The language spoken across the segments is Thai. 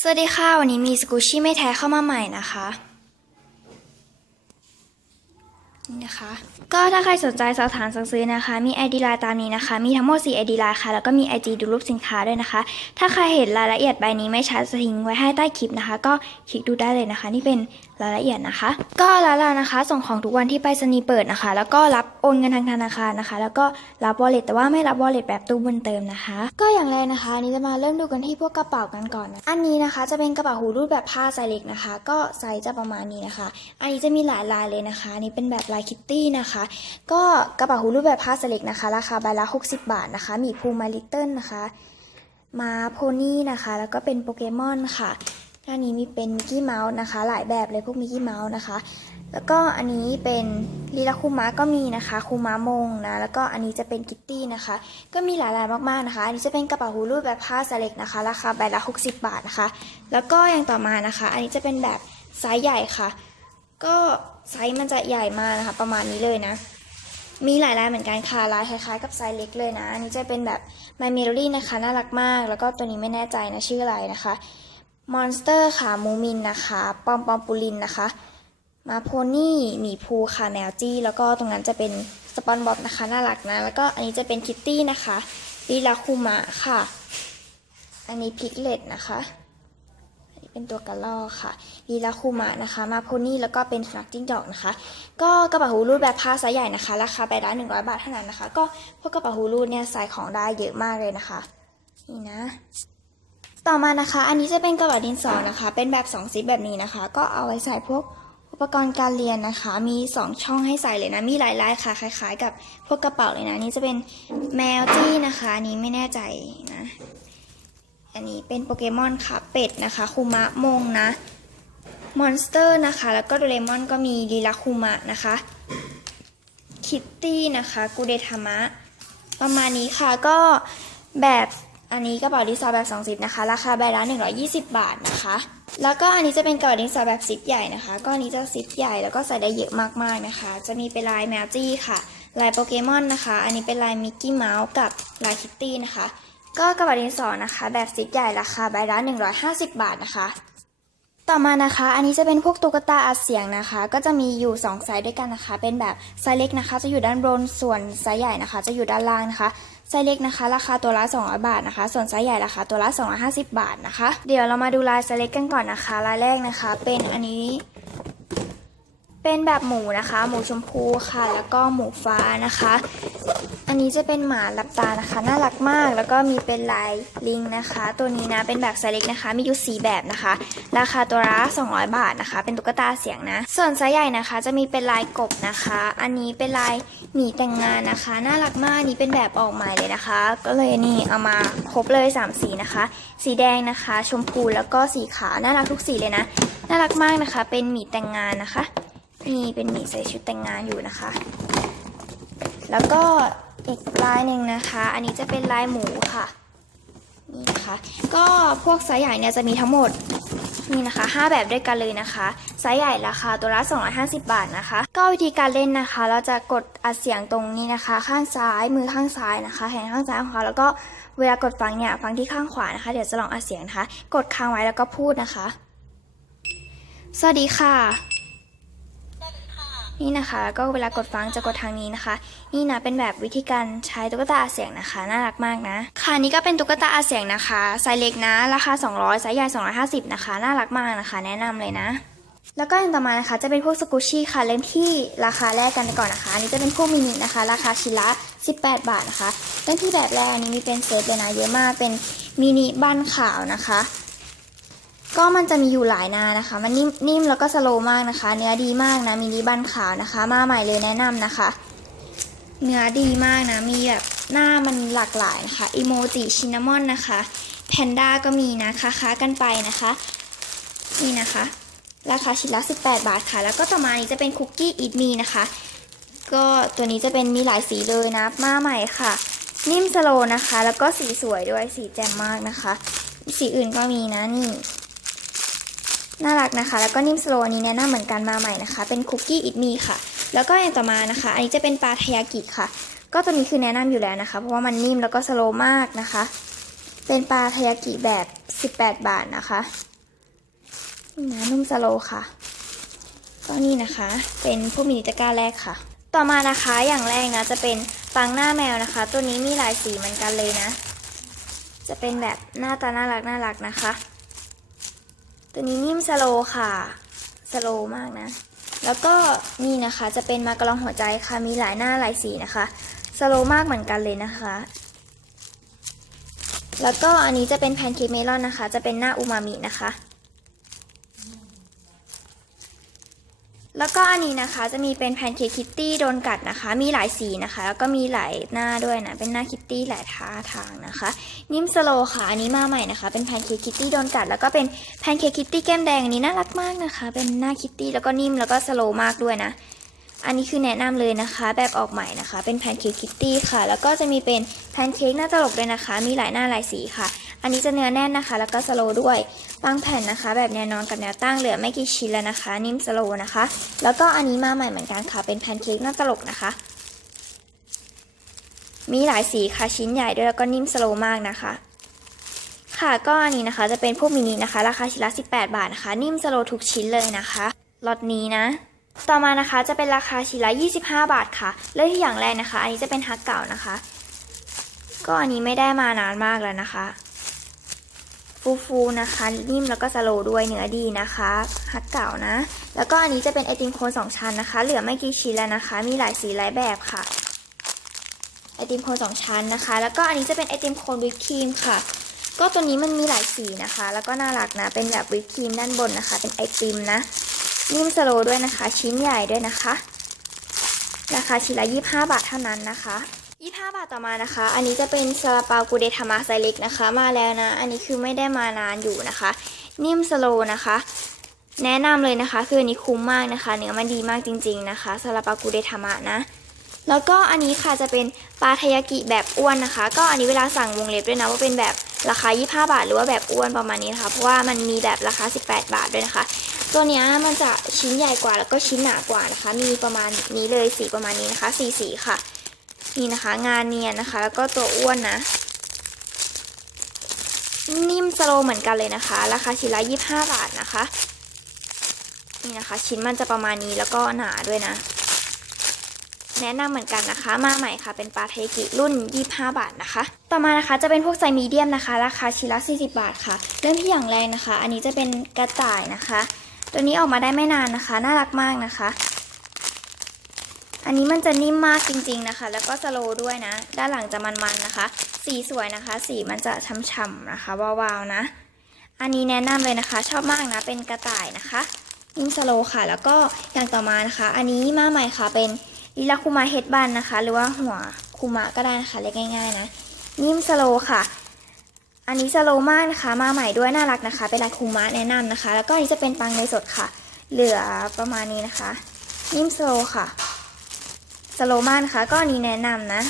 สวัสดีค่ะ วันนี้มีสกูชี่ไม่แท้เข้ามาใหม่นะคะนี่นะคะก็ถ้าใครสนใจสอบถามสั่งซื้อนะคะ มี ID ไลน์ตามนี้นะคะ มีทั้งหมด 4 ID ไลน์ค่ะ แล้วก็มี IG ดูรูปสินค้าด้วยนะคะ ถ้าใครเห็นรายละเอียดใบนี้ไม่ชัดจะทิ้งไว้ให้ใต้คลิปนะคะ ก็คลิกดูได้เลยนะคะ นี่เป็น รายละเอียดนะคะ ก็ร้านเรานะคะ ส่งของทุกวันที่ไปรษณีย์เปิดนะคะ แล้วก็รับโอนเงินทางธนาคารนะคะ แล้วก็รับวอลเล็ตแต่ว่าไม่รับวอลเล็ตแบบตู้บุญเติมนะคะ ก็อย่างแรกนะคะ นี้จะมาเริ่มดูกันที่พวกกระเป๋ากันก่อนนะอันนี้นะคะจะเป็นกระเป๋าหูรูดแบบผ้าไซส์เล็กนะคะ ก็ไซส์จะประมาณนี้นะคะ อันนี้จะมีหลายลายเลยนะคะนี้เป็นแบบลายคิตตี้นะคะ ก็กระเป๋าหูรูดแบบผ้าไซส์เล็กนะคะ ราคาใบละ 60 บาทนะคะ มีพูมาลิตเติ้ลนะคะมาโพนี่นะคะ แล้วก็เป็นโปเกมอนค่ะ ด้านนี้มีเป็นมิกกี้เมาส์นะคะ หลายแบบเลยพวกมิกกี้เมาส์นะคะ แล้วก็อันนี้เป็นลีลาคูมะก็มีนะคะคูมะมงนะ แล้วก็อันนี้จะเป็นคิตตี้นะคะ ก็มีหลายลายมากๆนะคะ อันนี้จะเป็นกระเป๋าหูรูดแบบผ้าสเล็กนะคะ ราคาใบละ 60 บาทนะคะ แล้วก็อย่างต่อมานะคะ อันนี้จะเป็นแบบไซส์ใหญ่ค่ะ ก็ไซส์มันจะใหญ่มากนะคะ ประมาณนี้เลยนะมีหลายลายเหมือนกันค่ะลายคล้ายๆกับไซส์เล็กเลยนะอันนี้จะเป็นแบบ My Melody นะคะ น่ารักมาก แล้วก็ตัวนี้ไม่แน่ใจนะชื่ออะไรนะคะ Monster ค่ะมูมินนะคะ ปอมปอมปูลินนะคะ มาโพนี่หมีภูค่ะแมวจี้ แล้วก็ตรงนั้นจะเป็นสปอนบ๊อบนะคะ น่ารักนะ แล้วก็อันนี้จะเป็นคิตตี้นะคะลีลาคูมะค่ะ อันนี้พิกเลตนะคะอันนี้เป็นตัวกระรอกค่ะลีลาคูมะนะคะ มาโพนี่แล้วก็เป็นสุนัขจิ้งจอกนะคะ ก็กระเป๋าหูรูดแบบผ้าไซส์ใหญ่นะคะ ราคาใบละ100บาทเท่านั้นนะคะ ก็พวกกระเป๋าหูรูดเนี่ยใส่ของได้เยอะมากเลยนะคะ นี่นะ ต่อมานะคะ อันนี้จะเป็นกระเป๋าดินสอนะคะ เป็นแบบ2ซิปแบบนี้นะคะ ก็เอาไว้ใส่พวกอุปกรณ์การเรียนนะคะ มี 2 ช่องให้ใส่เลยนะ มีหลายลายค่ะ คล้ายๆ กับพวกกระเป๋าเลยนะ นี่จะเป็นแมวจี้นะคะ อันนี้ไม่แน่ใจนะ อันนี้เป็นโปเกมอนค่ะ เป็ดนะคะคูมะมงนะ มอนสเตอร์นะคะ แล้วก็โดเรมอนก็มีลีลาคูมะนะคะ คิตตี้นะคะ กูเดทามะ ประมาณนี้ค่ะ ก็แบบ อันนี้กระเป๋าดินสอแบบ2ซิปนะคะ ราคาใบละ120 บาทนะคะ แล้วก็อันนี้จะเป็นกระเป๋าดินสอแบบซิปใหญ่นะคะ ก็อันนี้จะซิปใหญ่แล้วก็ใส่ได้เยอะมากๆนะคะ จะมีเป็นลายแมวจี้ค่ะ ลายโปเกมอนนะคะ อันนี้เป็นลายมิกกี้เมาส์กับลายคิตตี้นะคะ ก็กระเป๋าดินสอนะคะ แบบซิปใหญ่ราคาใบละ150 บาทนะคะ ต่อมานะคะ อันนี้จะเป็นพวกตุ๊กตาอัดเสียงนะคะ ก็จะมีอยู่ 2 ไซส์ด้วยกันนะคะ เป็นแบบไซส์เล็กนะคะ จะอยู่ด้านบน ส่วนไซส์ใหญ่นะคะ จะอยู่ด้านล่างนะคะ ไซส์เล็กนะคะ ราคาตัวละ200บาทนะคะ ส่วนไซส์ใหญ่ราคาตัวละ250 บาทนะคะ เดี๋ยวเรามาดูลายไซส์เล็กกันก่อนนะคะ ลายแรกนะคะ เป็นอันนี้ เป็นแบบหมูนะคะ หมูชมพูค่ะ แล้วก็หมูฟ้านะคะ อันนี้จะเป็นหมาลับตานะคะ น่ารักมาก แล้วก็มีเป็นลายลิงนะคะ ตัวนี้นะเป็นแบบไซส์เล็กนะคะ มีอยู่สีแบบนะคะ ราคาตัวละ200 บาทนะคะ เป็นตุ๊กตาเสียงนะ ส่วนไซส์ใหญ่นะคะ จะมีเป็นลายกบนะคะ อันนี้เป็นลายหมีแต่งงานนะคะ น่ารักมากนนี้เป็นแบบออกใหม่เลยนะคะ ก็เลยนี่เอามาครบเลย 3 สีนะคะ สีแดงนะคะ ชมพูแล้วก็สีขาวน่ารักทุกสีเลยนะ น่ารักมากนะคะ เป็นหมีแต่งงานนะคะนี่เป็นหมีใส่ชุดแต่งงานอยู่นะคะ แล้วก็ อีกลายหนึ่งนะคะ อันนี้จะเป็นลายหมูค่ะ นี่นะคะ ก็พวกไซส์ใหญ่เนี่ยจะมีทั้งหมดนี่นะคะ 5 แบบด้วยกันเลยนะคะ ไซส์ใหญ่ราคาตัวละ 250 บาทนะคะ ก็วิธีการเล่นนะคะ เราจะกดอัดเสียงตรงนี้นะคะ ข้างซ้ายมือข้างซ้ายนะคะ แขนข้างซ้ายของเราแล้วก็เวลากดฟังเนี่ยฟังที่ข้างขวานะคะ เดี๋ยวจะลองอัดเสียงนะคะ กดค้างไว้แล้วก็พูดนะคะ สวัสดีค่ะ นี่นะคะแล้วก็เวลากดฟังจะกดทางนี้นะคะ นี่นะเป็นแบบวิธีการใช้ตุ๊กตาอาเสียงนะคะ น่ารักมากนะ ค่ะนี่ก็เป็นตุ๊กตาอาเสียงนะคะ ไซส์เล็กนะ ราคา 200ไซส์ใหญ่250 นะคะ น่ารักมากนะคะ แนะนำเลยนะ แล้วก็อย่างต่อมานะคะจะเป็นพวกสกูชี่ค่ะเริ่มที่ราคาแรกกันก่อนนะคะอันนี้จะเป็นพวกมินินะคะ ราคาชิ้นละ 18 บาทนะคะเริ่มที่แบบแรกอันนี้มีเป็นเซตเลยนะเยอะมากเป็นมินิบ้านขาวนะคะ ก็มันจะมีอยู่หลายหนานะคะ มันนิ่มนิ่มแล้วก็สโลมากนะคะ เนื้อดีมากนะมีริบันขาวนะคะ มาใหม่เลยแนะนำนะคะ เนื้อดีมากนะ มีแบบหน้ามันหลากหลายนะคะอีโมจิชินามอนนะคะแพนด้าก็มีนะค้าค้ากันไปนะคะ นี่นะคะ ราคาชิ้นละ 18 บาทค่ะ แล้วก็ต่อมานี้จะเป็นคุกกี้อีทมีนะคะ ก็ตัวนี้จะเป็นมีหลายสีเลยนะ มาใหม่ค่ะ นิ่มสโลนะคะ แล้วก็สีสวยด้วยสีแจ่มมากนะคะ สีอื่นก็มีนะนี่ น่ารักนะคะ แล้วก็นิ่มสโลว์อันนี้แนะนำเหมือนกันมาใหม่นะคะ เป็นคุกกี้อิดมีค่ะ แล้วก็อย่างต่อมานะคะ อันนี้จะเป็นปลาทายากิค่ะ ก็ตัวนี้คือแนะนำอยู่แล้วนะคะ เพราะว่ามันนิ่มแล้วก็สโลมากนะคะ เป็นปลาทายากิแบบ 18 บาทนะคะนี่นะนุ่มสโลค่ะก็นี่นะคะ เป็นผู้มินิตะกร้าแรกค่ะ ต่อมานะคะอย่างแรกนะจะเป็นปังหน้าแมวนะคะ ตัวนี้มีหลายสีเหมือนกันเลยนะ จะเป็นแบบหน้าตาน่ารักน่ารักนะคะ ตัวนี้นิ่มสโลค่ะสโลมากนะ แล้วก็นี่นะคะจะเป็นมากระลองหัวใจค่ะ มีหลายหน้าหลายสีนะคะสโลมากเหมือนกันเลยนะคะ แล้วก็อันนี้จะเป็นแพนเค้กเมลอนนะคะ จะเป็นหน้าอูมามินะคะ แล้วก็อันนี้นะคะจะมีเป็นแพนเค้กคิตตี้โดนกัดนะคะ มีหลายสีนะคะ แล้วก็มีหลายหน้าด้วยนะ เป็นหน้าคิตตี้หลายท่าทางนะคะ นิ่มสโลค่ะ อันนี้มาใหม่นะคะ เป็นแพนเค้กคิตตี้โดนกัด แล้วก็เป็นแพนเค้กคิตตี้แก้มแดง อันนี้น่ารักมากนะคะ เป็นหน้าคิตตี้แล้วก็นิ่มแล้วก็สโลมากด้วยนะ อันนี้คือแนะนำเลยนะคะ แบบออกใหม่นะคะ เป็นแพนเค้กคิตตี้ค่ะ แล้วก็จะมีเป็นแพนเค้กหน้าตลกด้วยนะคะ มีหลายหน้าหลายสีค่ะ อันนี้จะเนื้อแน่นนะคะ แล้วก็สโลด้วยบางแผ่นนะคะ แบบแนวนอนกับแนวตั้งเหลือไม่กี่ชิ้นแล้วนะคะ นิ่มสโลนะคะ แล้วก็อันนี้มาใหม่เหมือนกันค่ะ เป็นแพนเค้กหน้าตลกนะคะ มีหลายสีค่ะ ชิ้นใหญ่ด้วยแล้วก็นิ่มสโลมากนะคะ ค่ะก็อันนี้นะคะจะเป็นพวกมินินะคะ ราคาชิ้นละ 18 บาทนะคะ นิ่มสโลทุกชิ้นเลยนะคะล็อตนี้นะต่อมานะคะจะเป็นราคาชิ้นละ 25 บาทค่ะ เริ่มที่อย่างแรกนะคะ อันนี้จะเป็นฮักเก่านะคะ ก็อันนี้ไม่ได้มานานมากแล้วนะคะ ฟูฟูๆนะคะนิ่มแล้วก็สโลด้วยเนื้อดีนะคะฮักเก่านะ แล้วก็อันนี้จะเป็นไอติมโคนสองชั้นนะคะ เหลือไม่กี่ชิ้นแล้วนะคะ มีหลายสีหลายแบบค่ะไอติมโคนสองชั้นนะคะ แล้วก็อันนี้จะเป็นไอติมโคนวิปครีมค่ะ ก็ตัวนี้มันมีหลายสีนะคะ แล้วก็น่ารักนะ เป็นแบบวิปครีมด้านบนนะคะ เป็นไอติมนะ นิ่มสโลด้วยนะคะ ชิ้นใหญ่ด้วยนะคะ ราคาชิ้นละ 25 บาทเท่านั้นนะคะ 25บาทต่อมานะคะ อันนี้จะเป็นซาลาเปากูเดทามาไซเล็กนะคะ มาแล้วนะ อันนี้คือไม่ได้มานานอยู่นะคะ นิ่มสโลว์นะคะ แนะนำเลยนะคะ คืออันนี้คุ้มมากนะคะ เนื้อมันดีมากจริง ๆนะคะซาลาเปากูเดทามะนะ แล้วก็อันนี้ค่ะจะเป็นปลาทายากิแบบอ้วนนะคะ ก็อันนี้เวลาสั่งวงเล็บด้วยนะว่าเป็นแบบราคา 25 บาท หรือว่าแบบอ้วนประมาณนี้นะคะ เพราะว่ามันมีแบบราคา 18 บาทด้วยนะคะ ตัวเนี้ยมันจะชิ้นใหญ่กว่าแล้วก็ชิ้นหนากว่านะคะ มีประมาณนี้เลยสีประมาณนี้นะคะสีสีค่ะ นี่นะคะ งานเนียนนะคะ แล้วก็ตัวอ้วนนะ นิ่มสโลว์เหมือนกันเลยนะคะ ราคาชิ้นละ25บาทนะคะ นี่นะคะ ชิ้นมันจะประมาณนี้แล้วก็หนาด้วยนะ แนะนำเหมือนกันนะคะ มาใหม่ค่ะ เป็นปลาเทกิรุ่น 25 บาทนะคะ ต่อมานะคะจะเป็นพวกไซส์มีเดียมนะคะ ราคาชิ้นละ 40 บาทค่ะ เริ่มที่อย่างแรกนะคะ อันนี้จะเป็นกระต่ายนะคะ ตัวนี้ออกมาได้ไม่นานนะคะ น่ารักมากนะคะ อันนี้มันจะนิ่มมากจริงๆนะคะ แล้วก็สโลด้วยนะ ด้านหลังจะมันๆนะคะ สีสวยนะคะ สีมันจะช่ำๆนะคะวาวๆนะ อันนี้แนะนำเลยนะคะ ชอบมากนะ เป็นกระต่ายนะคะนิ่มสโลค่ะ แล้วก็อย่างต่อมานะคะ อันนี้มาใหม่ค่ะ เป็นลิลาคุมะเฮดบันนะคะ หรือว่าหัวคุมะก็ได้นะคะเรียกง่าย ๆ นะ นิ่มสโลค่ะ อันนี้สโลมากนะคะ มาใหม่ด้วยน่ารักนะคะ เป็นลายคุมะแนะนำนะคะ แล้วก็อันนี้จะเป็นปังเนยสดค่ะ เหลือประมาณนี้นะคะ นิ่มสโลค่ะ สโลมานะคะก็นี้แนะนำนะ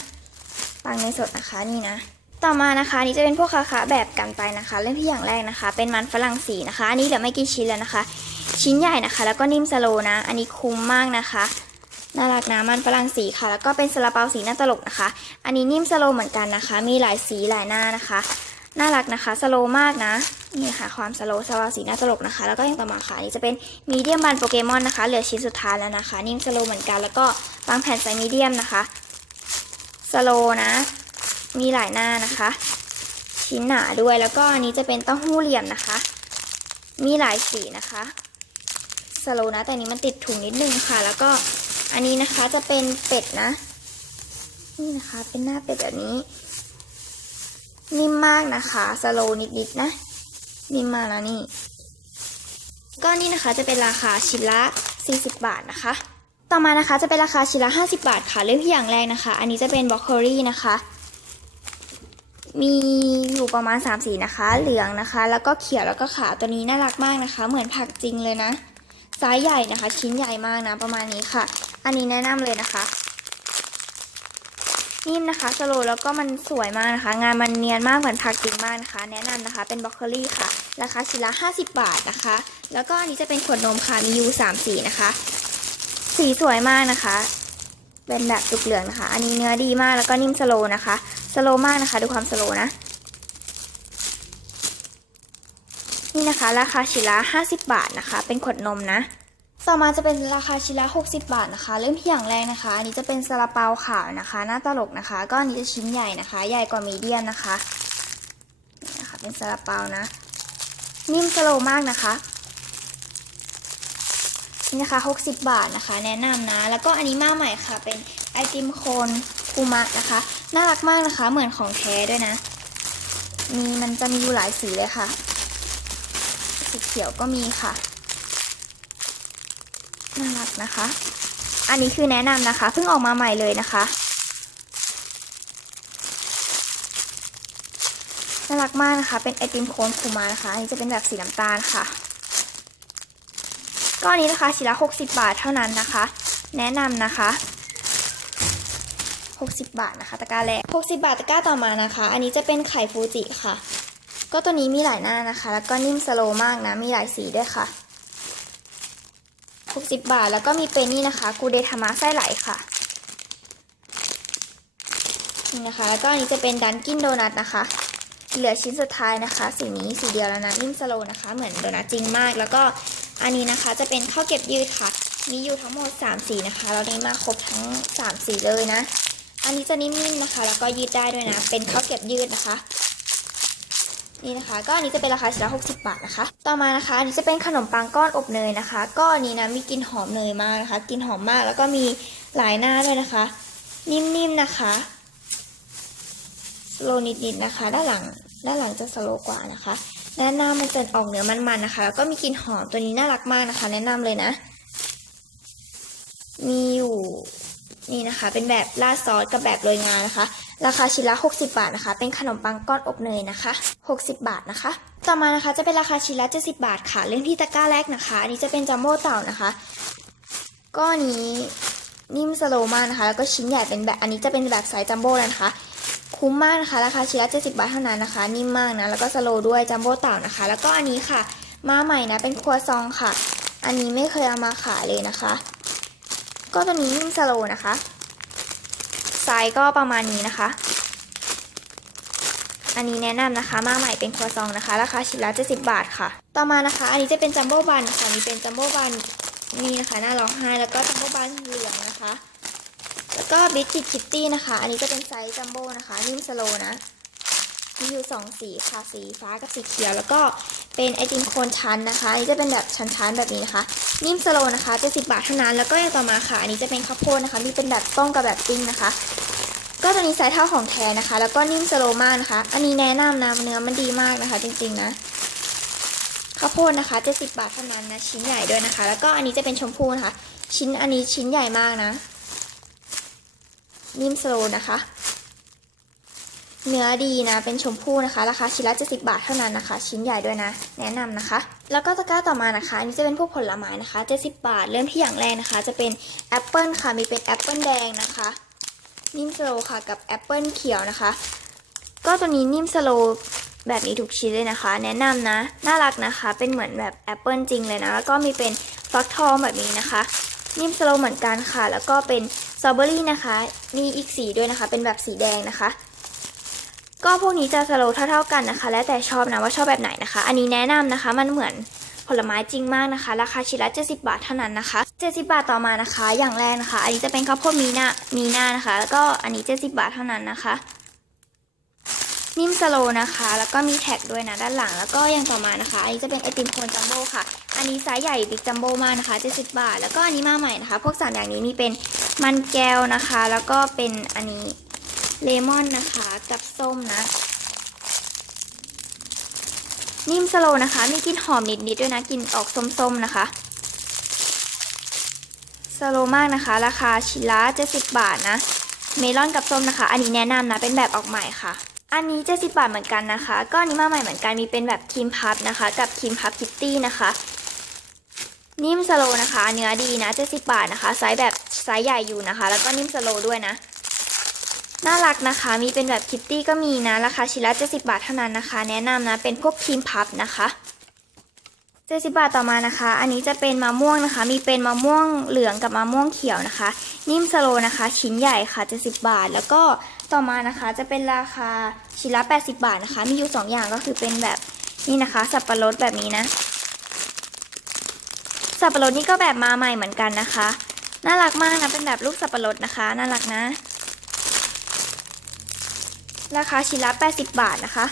ปังเนสดนะคะนี่นะ ต่อมานะคะนนี้จะเป็นพวกคาคาแบบกันไปนะคะ เริ่มที่อย่างแรกนะคะ เป็นมันฝรั่งสีนะคะ อันนี้เหลือไม่กี่ชิ้นแล้วนะคะ ชิ้นใหญ่นะคะ แล้วก็นิ่มสโลนะ อันนี้คุ้มมากนะคะน่ารักนะมันฝรั่งสีค่ะ แล้วก็เป็นซาลาเปาสีหน้าตลกนะคะ อันนี้นิ่มสโลเหมือนกันนะคะ มีหลายสีหลายหน้านะคะ น่ารักนะคะสโลมากนะ นี่ค่ะความสโลสวาสีน้าตลกนะคะ แล้วก็ย่างต่อมาค่ะนนี้จะเป็นมีเดียมบันโปเกมอนนะคะเหลือชิ้นสุดท้ายแล้วนะคะ นิ่มสโลเหมือนกันแล้วก็บางแผ่นไซส์มีเดียมนะคะสโลนะ มีหลายหน้านะคะ ชิ้นหนาด้วยแล้วก็อันนี้จะเป็นเต้าหู้เหลี่ยมนะคะ มีหลายสีนะคะสโลนะแต่นนี้มันติดถุงนิดนึงค่ะ แล้วก็อันนี้นะคะจะเป็นเป็ดนะ นี่นะคะเป็นหน้าเป็ดแบบนี้ นิ่มมากนะคะสโลว์นิดๆนะ นิ่มมากนะนี่ ก็นี่นะคะจะเป็นราคาชิ้นละ 40 บาทนะคะ ต่อมานะคะจะเป็นราคาชิ้นละ 50 บาทค่ะ เริ่มที่อย่างแรกนะคะ อันนี้จะเป็นบรอกโคลีนะคะ มีอยู่ประมาณ 3 สีนะคะ เหลืองนะคะ แล้วก็เขียวแล้วก็ขาวตัวนี้น่ารักมากนะคะ เหมือนผักจริงเลยนะไซส์ใหญ่นะคะ ชิ้นใหญ่มากนะประมาณนี้ค่ะ อันนี้แนะนำเลยนะคะ นิ่มนะคะสโลแล้วก็มันสวยมากนะคะ งานมันเนียนมากเหมือนผักจริงมากนะคะ แนะนำนะคะเป็นบรอกโคลีค่ะ ราคาชิ้นละ 50 บาทนะคะ แล้วก็อันนี้จะเป็นขวดนมค่ะมียูสามสีนะคะ สีสวยมากนะคะ เป็นแบบจุกเหลืองนะคะ อันนี้เนื้อดีมากแล้วก็นิ่มสโลนะคะสโลมากนะคะ ดูความสโลนะนี่นะคะ ราคาชิ้นละ 50 บาทนะคะ เป็นขวดนมนะ ต่อมาจะเป็นราคาชิ้นละ 60 บาทนะคะ เริ่มที่อย่างแรกนะคะ อันนี้จะเป็นซาลาเปาขาวนะคะ หน้าตลกนะคะ ก็อันนี้จะชิ้นใหญ่นะคะ ใหญ่กว่ามีเดียมนะคะนี่นะคะ เป็นซาลาเปานะ นิ่มสโลมากนะคะ นี่นะคะ 60 บาทนะคะ แนะนำนะ แล้วก็อันนี้มาใหม่ค่ะ เป็นไอติมโคนคูมะนะคะ น่ารักมากนะคะ เหมือนของแท้ด้วยนะ มีมันจะมีอยู่หลายสีเลยค่ะ สีเขียวก็มีค่ะ น่ารักนะคะ อันนี้คือแนะนำนะคะเพิ่งออกมาใหม่เลยนะคะน่ารักมากนะคะ เป็นไอติมโคนคูมานะคะอันนี้จะเป็นแบบสีน้ำตาลค่ะก็อันนี้นะคะชิ้นละ60 บาทเท่านั้นนะคะ แนะนำนะคะ 60 บาทนะคะตะกร้าแรก60 บาทตะกร้าต่อมานะคะ อันนี้จะเป็นไข่ฟูจิค่ะ ก็ตัวนี้มีหลายหน้านะคะ แล้วก็นิ่มสโลมากนะมีหลายสีด้วยค่ะ 60 บาท แล้วก็มีเป็นนี่นะคะกูเดทามะไส้ไหลค่ะนี่นะคะ แล้วก็อันนี้จะเป็นดันกินโดนัทนะคะ เหลือชิ้นสุดท้ายนะคะ สีนี้สีเดียวแล้วนะนิ่มสโลนะคะ เหมือนโดนัทจริงมาก แล้วก็อันนี้นะคะจะเป็นข้าวเก็บยืดค่ะ มีอยู่ทั้งหมด 3 สีนะคะ เราได้มาครบทั้ง 3 สีเลยนะ อันนี้จะนิ่มๆนะคะ แล้วก็ยืดได้ด้วยนะ เป็นข้าวเก็บยืดนะคะ นี่นะคะ ก็อันนี้จะเป็นราคาชิ้นละ60บาทนะคะ ต่อมานะคะอันนี้จะเป็นขนมปังก้อนอบเนยนะคะ ก็อันนี้นะมีกลิ่นหอมเนยมากนะคะกลิ่นหอมมากแล้วก็มีหลายหน้าด้วยนะคะ นิ่มๆนะคะสโลนิดๆนะคะ ด้านหลังด้านหลังจะสโลกว่านะคะด้านหน้ามันจะออกเนื้อมันๆนะคะ แล้วก็มีกลิ่นหอมตัวนี้น่ารักมากนะคะ แนะนำเลยนะ มีอยู่นี่นะคะ เป็นแบบราดซอสกับแบบโรยงานะคะ ราคาชิ้นละ 60 บาทนะคะ เป็นขนมปังก้อนอบเนยนะคะ 60 บาทนะคะ ต่อมานะคะจะเป็นราคาชิ้นละ 70 บาทค่ะ เล่มที่ตะกร้าแรกนะคะ อันนี้จะเป็นจัมโบ้เต่านะคะก็อันนี้นิ่มสโลมากนะคะ แล้วก็ชิ้นใหญ่เป็นแบบอันนี้จะเป็นแบบไซส์จัมโบ้เลยนะคะ คุ้มมากนะคะ ราคาชิ้นละ 70 บาทเท่านั้นนะคะ นิ่มมากนะ แล้วก็สโลด้วยจัมโบ้เต่านะคะ แล้วก็อันนี้ค่ะ มาใหม่นะ เป็นครัวซองค่ะ อันนี้ไม่เคยเอามาขายเลยนะคะ ก็ตัวนี้นิ่มสโลนะคะ ไซส์ก็ประมาณนี้นะคะ อันนี้แนะนำนะคะ มาใหม่เป็นครัวซองนะคะ ราคาชิ้นละ70 บาทค่ะ ต่อมานะคะ อันนี้จะเป็นจัมโบ้บันนะคะนี่เป็นจัมโบ้บันนี่นะคะหน้าร้องไห้แล้วก็จัมโบ้บันเหลืองนะคะ แล้วก็บิ k กิ t คิตตี้นะคะ อันนี้จะเป็นไซส์จัมโบ้นะคะนิ่มสโลนะมีอยู่สองสีค่ะสีฟ้ากับสีเขียว แล้วก็เป็นไอติมโคนชั้นนะคะอันนี้จะเป็นแบบชั้นๆแบบนี้นะคะ นิ่มสโลนะคะ70บาทเท่านั้น แล้วก็อย่างต่อมาค่ะ อันนี้จะเป็นข้าวโพดนะคะ มีเป็นแบบต้มกับแบบปิ้งนะคะ ก็ตัวนี้ไซส์เท่าของแท้นะคะ แล้วก็นิ่มสโลมากนะคะ อันนี้แนะนำนะเนื้อมันดีมากนะคะ จริงๆนะ ข้าวโพดนะคะ70บาทเท่านั้นนะ ชิ้นใหญ่ด้วยนะคะ แล้วก็อันนี้จะเป็นชมพูนะคะ ชิ้นอันนี้ชิ้นใหญ่มากนะ นิ่มสโลนะคะ เนื้อดีนะ เป็นชมพู่นะคะ ราคาชิ้นละ70บาทเท่านั้นนะคะ ชิ้นใหญ่ด้วยนะ แนะนำนะคะ แล้วก็ตะกร้าต่อมานะคะ อันนี้จะเป็นพวกผลไม้นะคะ 70 บาท เริ่มที่อย่างแรกนะคะ จะเป็นแอปเปิลค่ะ มีเป็นแอปเปิลแดงนะคะ นิ่มสโลค่ะ กับแอปเปิลเขียวนะคะ ก็ตัวนี้นิ่มสโลแบบนี้ทุกชิ้นเลยนะคะ แนะนำนะ น่ารักนะคะ เป็นเหมือนแบบแอปเปิลจริงเลยนะ แล้วก็มีเป็นฟักทองแบบนี้นะคะ นิ่มสโลเหมือนกันค่ะ แล้วก็เป็นสตรอเบอรี่นะคะ มีอีกสีด้วยนะคะ เป็นแบบสีแดงนะคะ ก็พวกนี้จะสโลว์เท่า ๆกันนะคะ แล้วแต่ชอบนะว่าชอบแบบไหนนะคะ อันนี้แนะนำนะคะ มันเหมือนผลไม้จริงมากนะคะ ราคาชิ้นละ70 บาทเท่านั้นนะคะ 70 บาทต่อมานะคะ อย่างแรกนะคะ อันนี้จะเป็นข้าวโพดมีหน้ามีหน้านะคะ แล้วก็อันนี้ 70 บาทเท่านั้นนะคะ นิ่มสโลว์นะคะ แล้วก็มีแท็กด้วยนะด้านหลัง แล้วก็อย่างต่อมานะคะ อันนี้จะเป็นไอติมโคนจัมโบ้ค่ะ อันนี้ไซส์ใหญ่บิ๊กจัมโบ้มากนะคะ 70 บาท แล้วก็อันนี้มาใหม่นะคะ พวกสามอย่างนี้มีเป็นมันแก้วนะคะ แล้วก็เป็นอันนี้ เลมอนนะคะกับส้มนะ นิ่มสโลนะคะ มีกลิ่นหอมนิดๆด้วยนะกลิ่นออกส้มๆนะคะสโลมากนะคะ ราคาชิ้นละ70 บาทนะ เมลอนกับส้มนะคะ อันนี้แนะนำนะเป็นแบบออกใหม่ค่ะอันนี้70บาทเหมือนกันนะคะ ก็อันนี้มาใหม่เหมือนกันมีเป็นแบบครีมพับนะคะ กับครีมพับคิตตี้นะคะ นิ่มสโลนะคะ เนื้อดีนะ70บาทนะคะ ไซส์แบบไซส์ใหญ่อยู่นะคะ แล้วก็นิ่มสโลด้วยนะ น่ารักนะคะ มีเป็นแบบคิตตี้ก็มีนะ ราคาชิ้นละ70 บาทเท่านั้นนะคะ แนะนำนะ เป็นพวกครีมพับนะคะ70บาทต่อมานะคะ อันนี้จะเป็นมะม่วงนะคะ มีเป็นมะม่วงเหลืองกับมะม่วงเขียวนะคะ นิ่มสโลว์นะคะ ชิ้นใหญ่ค่ะ70บาท แล้วก็ต่อมานะคะจะเป็นราคาชิ้นละ80 บาทนะคะ มีอยู่ 2 อย่างก็คือเป็นแบบนี่นะคะ สับปะรดแบบนี้นะ สับปะรดนี่ก็แบบมาใหม่เหมือนกันนะคะ น่ารักมากนะ เป็นแบบลูกสับปะรดนะคะ น่ารักนะ ราคาชิ้นละ 80 บาทนะคะ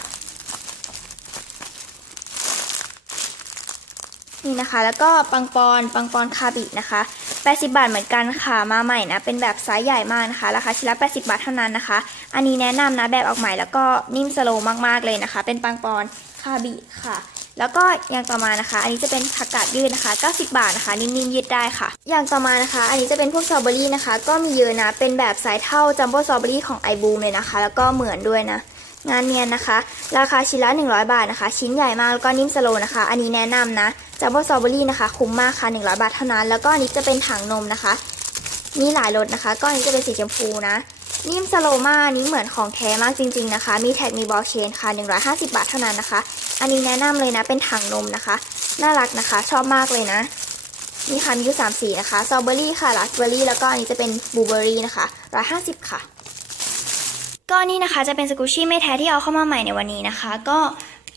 นี่นะคะ แล้วก็ปังปอนปังปอนคาบินะคะ 80 บาทเหมือนกันค่ะ มาใหม่นะ เป็นแบบไซส์ใหญ่มากนะคะ ราคาชิ้นละ 80 บาทเท่านั้นนะคะ อันนี้แนะนำนะ แบบออกใหม่แล้วก็นิ่มสโลมากๆเลยนะคะ เป็นปังปอนคาบิค่ะ แล้วก็อย่างต่อมานะคะ อันนี้จะเป็นผักกาดยืดนะคะ 90 บาทนะคะ นิ่มๆยืดได้ค่ะ อย่างต่อมานะคะ อันนี้จะเป็นพวกสตรอเบอรี่นะคะ ก็มีเยอะนะ เป็นแบบไซส์เท่าจัมโบ้สตรอเบอรี่ของไอบูมเลยนะคะ แล้วก็เหมือนด้วยนะ งานเนียนนะคะ ราคาชิ้นละ 100 บาทนะคะ ชิ้นใหญ่มากแล้วก็นิ่มสโลนะคะ อันนี้แนะนำนะจัมโบ้สตรอเบอรี่นะคะ คุ้มมากค่ะ 100 บาทเท่านั้น แล้วก็อันนี้จะเป็นถังนมนะคะ มีหลายรสนะคะ ก็อันนี้จะเป็นสีชมพูนะนิ่มสโลมากนนี้เหมือนของแท้มากจริง ๆ นะคะ มีแท็กมีบอลเชนค่ะ 150 บาทเท่านั้นนะคะ อันนี้แนะนำเลยนะ เป็นถังนมนะคะ น่ารักนะคะ ชอบมากเลยนะ มีค่ะมีอยู่สามสีนะคะสตรอเบอรี่ค่ะราสเบอรี่แล้วก็อันนี้จะเป็นบลูเบอรี่นะคะ150ค่ะ ก็นี่นะคะจะเป็นสกูชี่ไม่แท้ที่เอาเข้ามาใหม่ในวันนี้นะคะ ก็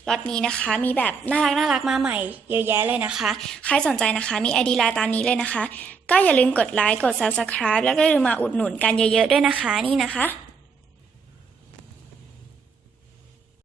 ล็อตนี้นะคะ มีแบบน่ารักน่ารักมาใหม่เยอะแยะเลยนะคะ ใครสนใจนะคะ มี ID ไลน์ตามนี้เลยนะคะ ก็อย่าลืมกดไลค์กด Subscribe แล้วก็อย่าลืมมาอุดหนุนกันเยอะๆด้วยนะคะนี่นะคะ